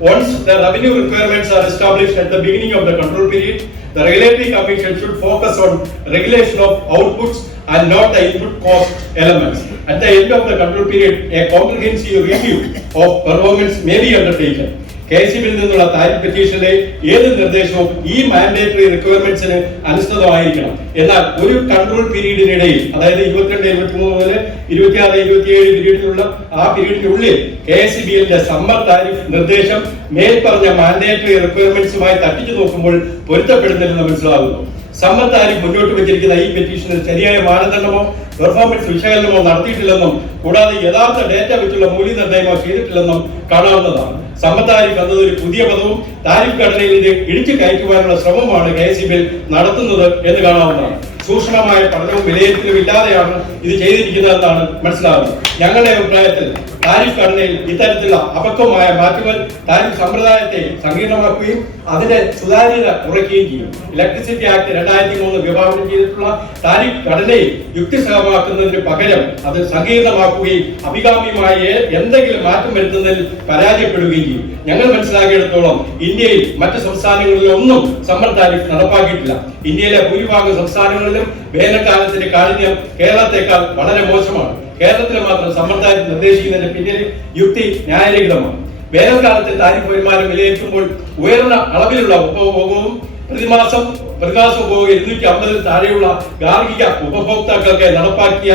Once the revenue requirements are established at the beginning of the control period, the regulatory commission should focus on regulation of outputs and not the input cost elements. At the end of the control period, a comprehensive review of performance may be undertaken. K C ബിയിൽ നിന്നുള്ള tariff പെറ്റീഷന്റെ ഏത് നിർദ്ദേശവും ഈ mandatory റിക്വയർമെന്റ്സിന് അനുസൃതമായിരിക്കണം. എന്നാൽ ഒരു control പീരീഡിനിടയിൽ അതായത് ഇരുപത്തിരണ്ട് ഇരുപത്തി മൂന്ന് മുതൽ ഇരുപത്തിയാറ് ഇരുപത്തിയേഴ് പീരീഡിലുള്ള ആ പീരീഡിനുള്ളിൽ കെ എസ് എല്ലിന്റെ സമ്മർ താരിഫ് നിർദ്ദേശം മേൽപ്പറഞ്ഞ മാൻഡേറ്ററി റിക്വയർമെന്റ്സുമായി തട്ടിച്ചു നോക്കുമ്പോൾ പൊരുത്തപ്പെടുന്നില്ലെന്ന് മനസ്സിലാകുന്നു. സമ്മർ താരിഫ് മുന്നോട്ട് വെച്ചിരിക്കുന്ന ഈ പെറ്റീഷനിൽ ശരിയായ മാനദണ്ഡമോ പെർഫോമൻസ് വിശകലനമോ നടത്തിയിട്ടില്ലെന്നും കൂടാതെ യഥാർത്ഥ ഡേറ്റ വെച്ചുള്ള മൂല്യനിർണയമോ ചെയ്തിട്ടില്ലെന്നും കാണാവുന്നതാണ്. സമ്മർ താരിഫ് എന്നത് ഒരു പുതിയ പദവും താരിഫ് ഘടനയിൽ ഇടിച്ചു കയറ്റുവാനുള്ള ശ്രമമാണ് കെ എസ് നടത്തുന്നത് എന്ന് കാണാവുന്നതാണ്. സൂക്ഷ്മമായ പഠനവും വിലയിരുത്തലും ഇല്ലാതെയാണ് ഇത് ചെയ്തിരിക്കുന്നതെന്നാണ് മനസ്സിലാകുന്നത്. ഞങ്ങളുടെ അഭിപ്രായത്തിൽ താരിഫ് ഘടനയിൽ ഇത്തരത്തിലുള്ള അപക്വമായ മാറ്റങ്ങൾ താരിഫ് സമ്പ്രദായത്തെ സങ്കീർണമാക്കുകയും അതിന്റെ സുതാര്യത കുറയ്ക്കുകയും ചെയ്യും. ഇലക്ട്രിസിറ്റി ആക്ട് രണ്ടായിരത്തി മൂന്ന് വിഭാവനം ചെയ്തിട്ടുള്ള താരിഫ് ഘടനയെ യുക്തിസഹമാക്കുന്നതിന് പകരം അത് സങ്കീർണമാക്കുകയും അഭികാമ്യമായ എന്തെങ്കിലും മാറ്റം വരുത്തുന്നതിൽ പരാജയപ്പെടുകയും ചെയ്യും. ഞങ്ങൾ മനസ്സിലാക്കിയിടത്തോളം ഇന്ത്യയിൽ മറ്റ് സംസ്ഥാനങ്ങളിലൊന്നും സമ്മർ താരിഫ് നടപ്പാക്കിയിട്ടില്ല. ഇന്ത്യയിലെ ഭൂരിഭാഗം സംസ്ഥാനങ്ങളിലും വേനൽക്കാലത്തിന്റെ കാഠിന്യം കേരളത്തെക്കാൾ വളരെ മോശമാണ്. കേരളത്തിൽ മാത്രം സമ്പ്രദായം നിർദ്ദേശിക്കുന്നതിന്റെ പിന്നിൽ യുക്തി ന്യായരഹിതമാണ്. വേനൽക്കാലത്തെ താരിഫ് വരുമാനം വിലയിരുത്തുമ്പോൾ ഉയർന്ന അളവിലുള്ള ഉപഭോഗവും പ്രതിമാസം പ്രതിമാസ ഉപഭോഗം ഇരുന്നൂറ്റി അമ്പതിൽ താഴെയുള്ള ഗാർഹിക ഉപഭോക്താക്കൾക്ക് നടപ്പാക്കിയ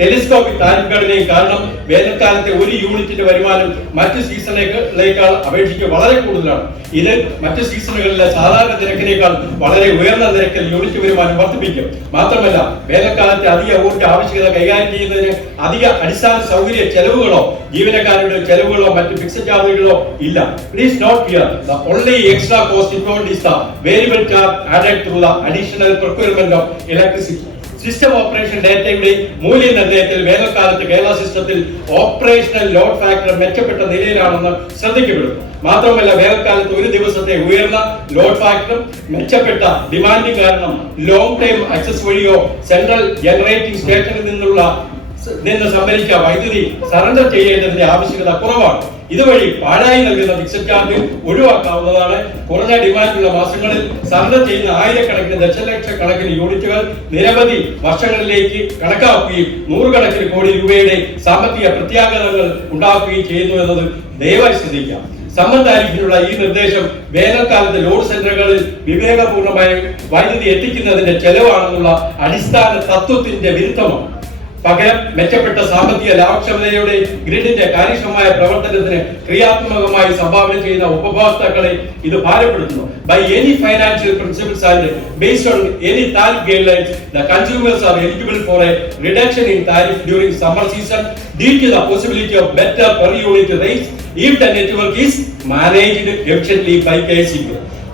ടെലിസ്കോപ്പിക് താരിഫ് കാരണം വേനൽക്കാലത്തെ ഒരു യൂണിറ്റിന്റെ വരുമാനം മറ്റ് സീസണേക്കാൾ അപേക്ഷിച്ച് വളരെ കൂടുതലാണ്. ഇത് മറ്റ് സീസണുകളിലെ സാധാരണ നിരക്കിനേക്കാൾ വളരെ ഉയർന്ന നിരക്കിൽ യൂണിറ്റ് വരുമാനം വർദ്ധിപ്പിക്കും. മാത്രമല്ല വേനൽക്കാലത്തെ അധിക ഊർജ ആവശ്യകത കൈകാര്യം ചെയ്യുന്നതിന് അധിക അടിസ്ഥാന സൗകര്യ ചെലവുകളോ ജീവനക്കാരുടെ ചെലവുകളോ മറ്റ് ഫിക്സഡ് ചാർജുകളോ ഇല്ല. Please note here the only extra cost the variable charge added through the additional procurement of electricity system operation ഡേറ്റയുടെ മൂല്യനിർണയത്തിൽ വേനൽക്കാലത്ത് കേരള സിസ്റ്റത്തിൽ ഓപ്പറേഷണൽ ലോഡ് ഫാക്ടർ മെച്ചപ്പെട്ട നിലയിലാണെന്ന് ശ്രദ്ധിക്കപ്പെടുന്നു. മാത്രമല്ല വേനൽക്കാലത്ത് ഒരു ദിവസത്തെ ഉയർന്ന ലോഡ് ഫാക്ടറും മെച്ചപ്പെട്ട ഡിമാൻഡിംഗ് കാരണം ലോങ് ടൈം ആക്സസ് വഴിയോ സെൻട്രൽ ജനറേറ്റിംഗ് സ്റ്റേഷനിൽ നിന്നുള്ള നിന്ന് സംഭരിച്ച വൈദ്യുതി സറണ്ടർ ചെയ്യേണ്ടതിന്റെ ആവശ്യകത കുറവാണ്. ഇതുവഴി പാഴായി നൽകുന്ന ഫിക്സഡ് ചാർജ് ഒഴിവാക്കാവുന്നതാണ്. കുറഞ്ഞ ഡിമാൻഡുള്ള മാസങ്ങളിൽ സർവ ചെയ്യുന്ന ആയിരക്കണക്കിന് ദശലക്ഷക്കണക്കിന് യൂണിറ്റുകൾ നിരവധി വർഷങ്ങളിലേക്ക് കണക്കാക്കുകയും നൂറുകണക്കിന് കോടി രൂപയുടെ സാമ്പത്തിക പ്രത്യാഘാതങ്ങൾ ഉണ്ടാക്കുകയും ചെയ്യുന്നു എന്നത് ദയവായി ശ്രദ്ധിക്കാം. സമ്മർ ഈ നിർദ്ദേശം വേനൽക്കാലത്ത് ലോഡ് സെന്ററുകളിൽ വിവേകപൂർണമായി വൈദ്യുതി എത്തിക്കുന്നതിന്റെ ചെലവാണെന്നുള്ള അടിസ്ഥാന തത്വത്തിന്റെ വിരുദ്ധമാണ്. പകരം മെച്ചപ്പെട്ട സാമ്പത്തിക ലാഭക്ഷമതയുടെ ഗ്രിഡിന്റെ കാര്യക്ഷമമായ പ്രവർത്തനത്തിന് ക്രിയാത്മകമായി സംഭാവന ചെയ്യുന്ന ഉപഭോക്താക്കളെ ഇത് ഭാരപ്പെടുത്തുന്നു. By any financial principles and based on any tariff guidelines the consumers are eligible for a reduction in tariff during summer season due to the possibility of better per unit rates if the network is managed by by C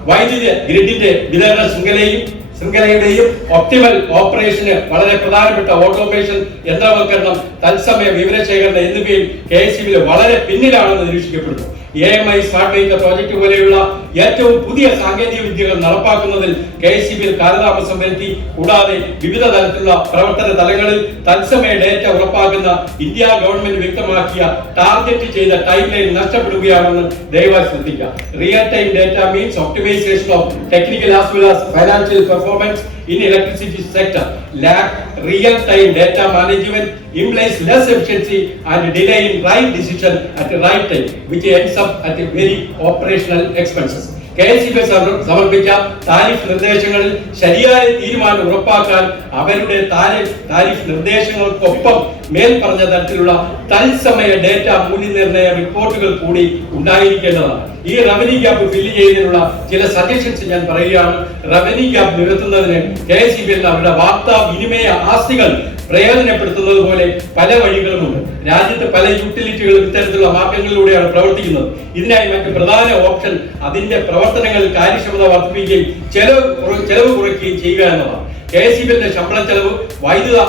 വൈദ്യുതി ഗ്രിഡിന്റെ വിതരണ ശൃംഖലയും ശൃംഖലയുടെയും optimal ഓപ്പറേഷന് വളരെ പ്രധാനപ്പെട്ട automation യന്ത്രവൽക്കരണം തത്സമയ വിവരശേഖരണം എന്നിവയിൽ കെ എസ് വളരെ പിന്നിലാണെന്ന് നിരീക്ഷിക്കപ്പെടുന്നു. A M I meter project പോലെയുള്ള ഏറ്റവും പുതിയ സാങ്കേതിക വിദ്യകൾ നടപ്പാക്കുന്നതിൽ കെ എസ് സി ബിയിൽ കാലതാമസം വരുത്തി. കൂടാതെ വിവിധ തരത്തിലുള്ള പ്രവർത്തന തലങ്ങളിൽ തത്സമയ ഡേറ്റ ഉറപ്പാക്കുന്ന ഇന്ത്യ ഗവൺമെന്റ് വ്യക്തമാക്കിയ ടാർഗറ്റ് ചെയ്ത ടൈം ലൈൻ നഷ്ടപ്പെടുകയാണെന്ന് ദയവായി ശ്രദ്ധിക്കുക. Real time data means optimization of technical as well as financial performance in electricity sector lack real time data management implies less efficiency and delay in right decision at the right time which ends up at a very operational expenses K S B സമർപ്പിച്ച tariff നിർദ്ദേശങ്ങളിൽ ശരിയായ തീരുമാനം ഉറപ്പാക്കാൻ അവരുടെ tariff നിർദ്ദേശങ്ങൾക്കൊപ്പം മേൽപ്പറഞ്ഞ പറഞ്ഞ തരത്തിലുള്ള തത്സമയ ഡേറ്റ മൂല്യനിർണയ റിപ്പോർട്ടുകൾ കൂടി ഉണ്ടായിരിക്കേണ്ടതാണ്. ഈ റവന്യൂ ഗ്യാപ്പ് ഫില്ല് ചെയ്യുന്നതിനുള്ള ചില സജഷൻസ് ഞാൻ പറയുകയാണ്. റവന്യൂ ഗ്യാപ്പ് നികത്തുന്നതിന് കെ എസ് ബി അവരുടെ വാർത്താ വിനിമയ ആസ്തികൾ പ്രയോജനപ്പെടുത്തുന്നത് പോലെ പല വഴികളുമുണ്ട്. രാജ്യത്തെ പല യൂട്ടിലിറ്റികളും ഇത്തരത്തിലുള്ള മാർഗങ്ങളിലൂടെയാണ് പ്രവർത്തിക്കുന്നത്. ഇതിനായി മറ്റ് പ്രധാന ഓപ്ഷൻ അതിന്റെ പ്രവർത്തനങ്ങളിൽ കാര്യക്ഷമത വർദ്ധിപ്പിക്കുകയും ചെലവ് ചെലവ് കുറയ്ക്കുകയും ചെയ്യുക എന്നതാണ്. കെ എസ് ഇ ബിന്റെ ശമ്പള ചെലവ് വൈദ്യുത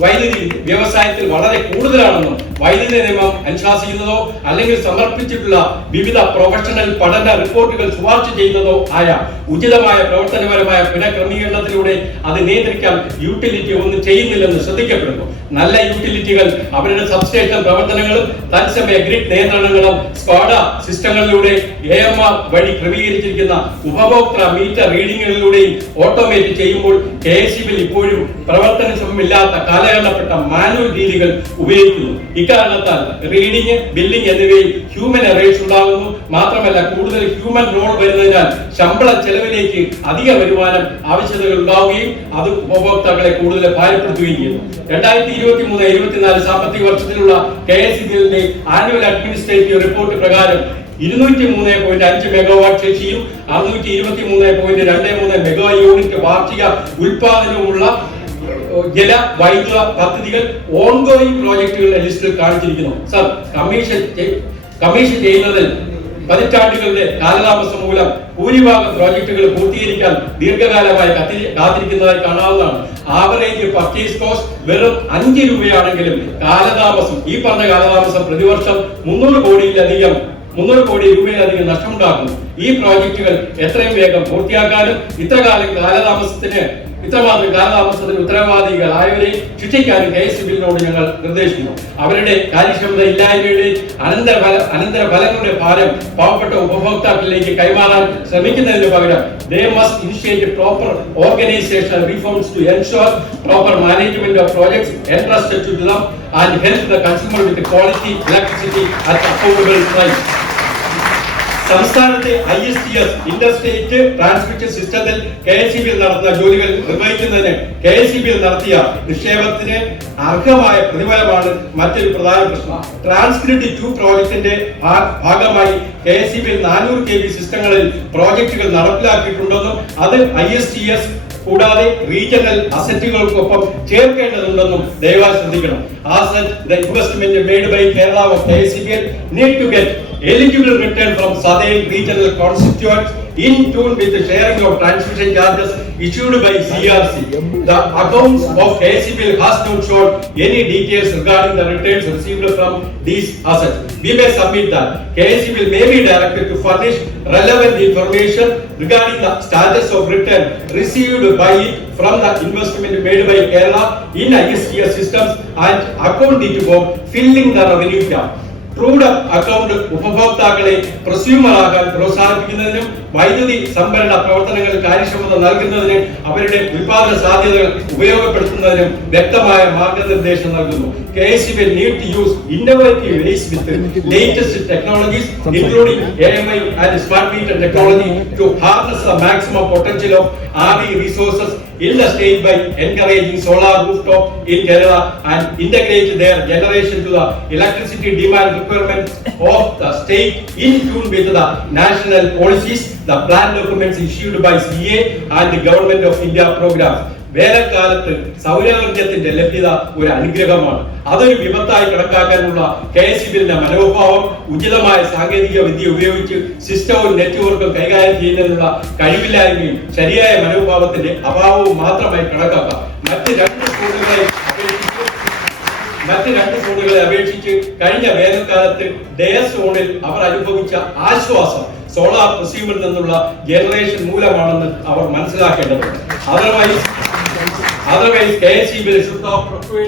വൈദ്യുതി വ്യവസായത്തിൽ വളരെ കൂടുതലാണെന്നും വൈദ്യുതി നിയമം അനുശാസിക്കുന്നതോ അല്ലെങ്കിൽ സമർപ്പിച്ചിട്ടുള്ള വിവിധ പ്രൊഫഷണൽ പഠന റിപ്പോർട്ടുകൾ ശുപാർശ ചെയ്യുന്നതോ ആയ ഉചിതമായ പ്രവർത്തനപരമായ പുനഃക്രമീകരണത്തിലൂടെ അത് നിയന്ത്രിക്കാൻ യൂട്ടിലിറ്റി ഒന്നും ചെയ്യുന്നില്ലെന്ന് ശ്രദ്ധിക്കപ്പെടുന്നു. നല്ല യൂട്ടിലിറ്റികൾ അവരുടെ സബ്സ്റ്റേഷൻ പ്രവർത്തനങ്ങളും തത്സമയ ഗ്രിഡ് നിയന്ത്രണങ്ങളും സ്കോഡ സിസ്റ്റങ്ങളിലൂടെ എ എം ആർ വഴി ക്രമീകരിച്ചിരിക്കുന്ന ഉപഭോക്തൃ മീറ്റർ റീഡിങ്ങുകളിലൂടെയും ഓട്ടോമേറ്റ് ചെയ്യുമ്പോൾ കെ എസ് ബിൽ ഇപ്പോഴും പ്രവർത്തനക്ഷമമില്ലാത്ത കാലഘട്ടപ്പെട്ട മാനുവൽ രീതികൾ ഉപയോഗിക്കുന്നു. ഇക്കാരണത്താൽ റീഡിംഗ് ബില്ലിംഗ് എന്നിവയിൽ ഹ്യൂമൻ എറേഴ്സ് ഉണ്ടാകുന്നു. മാത്രമല്ല കൂടുതൽ ഹ്യൂമൻ റോൾ വരുന്നതിനാൽ ശമ്പള ചെലവിലേക്ക് അധിക വരുമാനം ആവശ്യതകൾ ഉണ്ടാവുകയും അത് ഉപഭോക്താക്കളെ കൂടുതൽ ഭാരപ്പെടുത്തുകയും ചെയ്യുന്നു. രണ്ടായിരത്തി ഇരുപത്തി മൂന്ന് ഇരുപത്തിനാല് സാമ്പത്തിക വർഷത്തിലുള്ള K S E annual administrative report പ്രകാരം ഇരുന്നൂറ്റി മൂന്ന് പോയിന്റ് അഞ്ച് മെഗാവാട്ട് ശേഷിയും അറുന്നൂറ്റി ഇരുപത്തി മൂന്ന് പോയിന്റ് രണ്ട് മൂന്ന് മെഗാ യൂണിറ്റ് വാർഷിക ഉൽപാദനവുമുള്ള ജല വൈദ്യുത പദ്ധതികൾ ഓൺഗോയിങ് പ്രോജക്റ്റുകളുടെ ലിസ്റ്റിൽ കാണിച്ചിരിക്കുന്നു. സർ കമ്മീഷൻ കമ്മീഷൻ ചെയ്യുന്നതിൽ പതിറ്റാണ്ടുകളുടെ കാലതാമസം മൂലം ഭൂരിഭാഗം പ്രോജക്റ്റുകൾ പൂർത്തീകരിക്കാൻ ദീർഘകാലമായി കത്തി കാത്തിരിക്കുന്നതായി കാണാവുന്നതാണ്. ആവറേജ് പർച്ചേസ് കോസ്റ്റ് വെറും അഞ്ച് രൂപയാണെങ്കിലും കാലതാമസം ഈ പറഞ്ഞ കാലതാമസം പ്രതിവർഷം മുന്നൂറ് കോടിയിലധികം മുന്നൂറ് കോടി രൂപയിലധികം നഷ്ടമുണ്ടാക്കുന്നു. ഈ പ്രോജക്റ്റുകൾ എത്രയും വേഗം പൂർത്തിയാക്കാനും ഇത്രകാലം കാലതാമസത്തിന് ഇത്രമാത്രം കാലതാമസത്തിന് ഉത്തരവാദികളായവരെ ശുദ്ധിക്കാനും കെ എസ് ബില്ലിനോട് ഞങ്ങൾ നിർദ്ദേശിക്കുന്നു. അവരുടെ കാര്യക്ഷമത ഇല്ലായ്മയുടെ അനന്തരഫല അനന്തരഫലങ്ങളുടെ ഭാരം പാവപ്പെട്ട ഉപഭോക്താക്കളിലേക്ക് കൈമാറാൻ ശ്രമിക്കുന്നതിന് പകരം initiate proper organisation reforms to ensure proper management of projects and help the consumer with quality electricity at affordable price. സംസ്ഥാനത്തെ I S T S inter state transmission സിസ്റ്റത്തിൽ കെ എസ് ബിയിൽ നടത്തുന്ന ജോലികൾ നിർവഹിക്കുന്നതിന് കെ എസ് ബിയിൽ നടത്തിയ നിക്ഷേപത്തിന് അർഹമായ പ്രതിഫലമാണ് മറ്റൊരു പ്രധാന പ്രശ്നം. ട്രാൻസ്ഗ്രിഡ് ടു പ്രോജക്ടിന്റെ ഭാഗമായി കെ എസ് ബിയിൽ നാനൂറ് കെ ബി സിസ്റ്റങ്ങളിൽ പ്രോജക്റ്റുകൾ നടപ്പിലാക്കിയിട്ടുണ്ടെന്നും അത് ഐ എസ് ടി എസ് കൂടാതെ റീജിയണൽ അസറ്റുകൾക്കൊപ്പം ചേർക്കേണ്ടതുണ്ടെന്നും ദയവായി ശ്രദ്ധിക്കണം. Asset the investment made by Kerala of K S need to get eligible return from southern regional constituents in tune with the sharing of transmission charges issued by CRC. The accounts of KCBL has not shown any details regarding the returns received from these assets. We may submit that KCBL may be directed to furnish relevant information regarding the status of return received by it from the investment made by Kerala in ISTS systems and account it for filling the revenue gap. Trued account ഉപഭോക്താക്കളെ പ്രസ്യൂമറാകാൻ പ്രോത്സാഹിപ്പിക്കുന്നതിനും വൈദ്യുതി സംഭരണ പ്രവർത്തനങ്ങൾ കാര്യക്ഷമത നൽകുന്നതിന് അവരുടെ ഉൽപാദന സാധ്യതകൾ ഉപയോഗപ്പെടുത്തുന്നതിനും വ്യക്തമായ മാർഗനിർദ്ദേശം നൽകുന്നു. K S B need to use innovative ways with latest technologies including A M I and smart meter technology to harness the maximum potential of R D resources in the state by encouraging solar rooftop in Kerala and integrate their generation to the electricity demand requirements of the state in tune with the national policies, the plan documents issued by CA and the Government of India programs. വേനൽക്കാലത്ത് സൗരോർജത്തിന്റെ ലഭ്യത ഒരു അനുഗ്രഹമാണ്. അതൊരു വിപത്തായി കണക്കാക്കാനുള്ള K S ബിന്റെ മനോഭാവം ഉചിതമായ സാങ്കേതിക വിദ്യ ഉപയോഗിച്ച് സിസ്റ്റവും നെറ്റ്വർക്കും കൈകാര്യം ചെയ്യുന്നതിനുള്ള കഴിവില്ലായ്മയും ശരിയായ മനോഭാവത്തിന്റെ അഭാവവും മാത്രമായി കണക്കാക്കാം. മറ്റ് രണ്ട് സ്കൂളുകളെ മറ്റ് രണ്ട് സോണുകളെ അപേക്ഷിച്ച് കഴിഞ്ഞ വേനൽക്കാലത്ത് ഡേ സോണിൽ അവർ അനുഭവിച്ച ആശ്വാസം സോളാർ പ്രൊസ്യൂമിൽ നിന്നുള്ള ജനറേഷൻ മൂലമാണെന്ന് അവർ മനസ്സിലാക്കേണ്ടതുണ്ട്. Otherwise otherwise K S E bill should of procure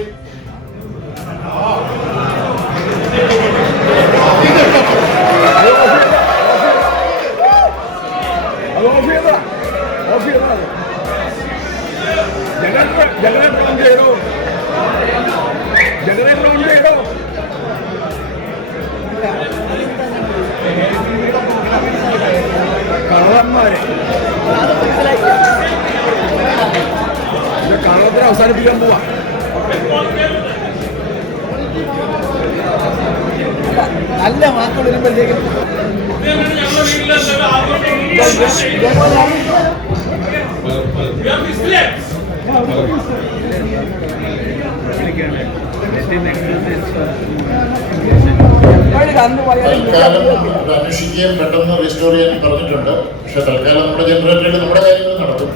അന്വേഷിക്കുകയും പെട്ടെന്ന് റീസ്റ്റോർ ചെയ്യാൻ പറഞ്ഞിട്ടുണ്ട് പക്ഷെ തൽക്കാലം നമ്മുടെ ജനറേറ്ററിൽ നമ്മുടെ കാര്യങ്ങൾ നടക്കും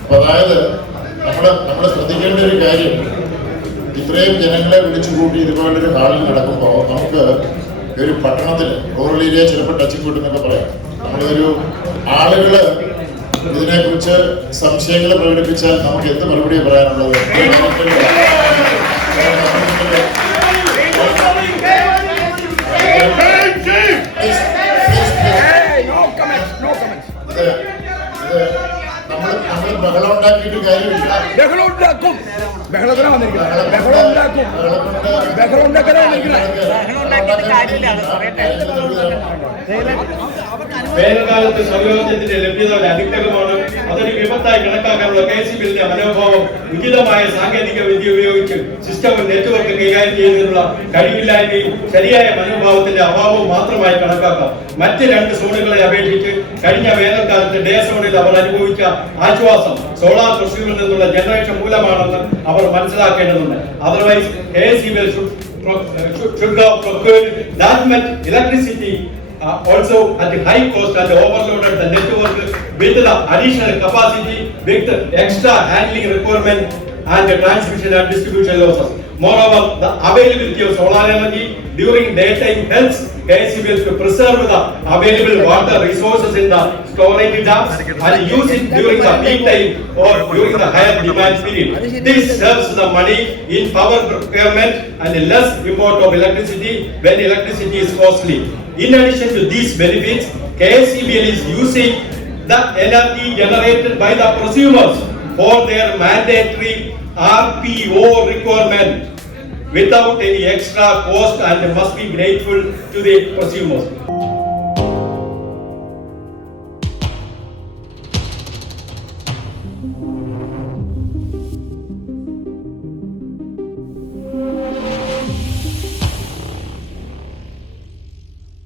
അപ്പൊ അതായത് നമ്മൾ നമ്മൾ ശ്രദ്ധിക്കേണ്ട ഒരു കാര്യം ഇത്രയും ജനങ്ങളെ വിളിച്ചു കൂട്ടി ഇതുപോലൊരു ഹാളിൽ നടക്കുമ്പോൾ നമുക്ക് ഒരു പട്ടണത്തിൽ റൂറൽ ഏരിയ ചിലപ്പോൾ ടച്ചിങ് കൂട്ടുന്നൊക്കെ പറയാം. നമ്മളൊരു ആളുകൾ ഇതിനെക്കുറിച്ച് സംശയങ്ങൾ പ്രകടിപ്പിച്ചാൽ നമുക്ക് എന്ത് മറുപടി പറയാനുള്ളത്? നമ്മൾ നമ്മൾ ബഹളം ഉണ്ടാക്കിയിട്ട് കാര്യമില്ല. ഉണ്ടാക്കും. ബഹളത്തിനാ വന്നിരിക്കുന്നത്. ബഹളം ഉണ്ടാക്കും. ബഹളം ഉണ്ടാക്കാനാ വേനൽക്കാലത്ത് സൗരോർജത്തിന്റെ ലഭ്യത അനുഗ്രഹമാണ് അതൊരു വിപത്തായി കണക്കാക്കാനുള്ള കെ സി ബില്ലിന്റെ മനോഭാവം ഉചിതമായ സാങ്കേതിക വിദ്യ ഉപയോഗിച്ച് സിസ്റ്റവും നെറ്റ്വർക്ക് കൈകാര്യം ചെയ്യുന്നതിനുള്ള കഴിവില്ലായ്മയും ശരിയായ മനോഭാവത്തിന്റെ അഭാവവും മാത്രമായി കണക്കാക്കാം. മറ്റ് രണ്ട് സോണുകളെ അപേക്ഷിച്ച് കഴിഞ്ഞ വേനൽക്കാലത്ത് ഡേ സോണിൽ അവർ അനുഭവിച്ച ആശ്വാസം സോളാർ കൃഷിയിൽ നിന്നുള്ള ജനറേഷൻ മൂലമാണെന്ന് അവർ മനസ്സിലാക്കേണ്ടതുണ്ട് otherwise K C B should have procured that much electricity uh, also at the high cost and overloaded the network with the additional capacity with the extra handling requirement and the transmission and distribution losses. Moreover, the availability of solar energy during daytime helps KCBL to preserve the available water resources in the storage dams and use it during the peak time or during the higher demand period. This saves the money in power procurement and less import of electricity when electricity is costly. In addition to these benefits, KCBL is using the energy generated by the prosumers for their mandatory RPO requirement without any extra cost and must be grateful to the prosumers.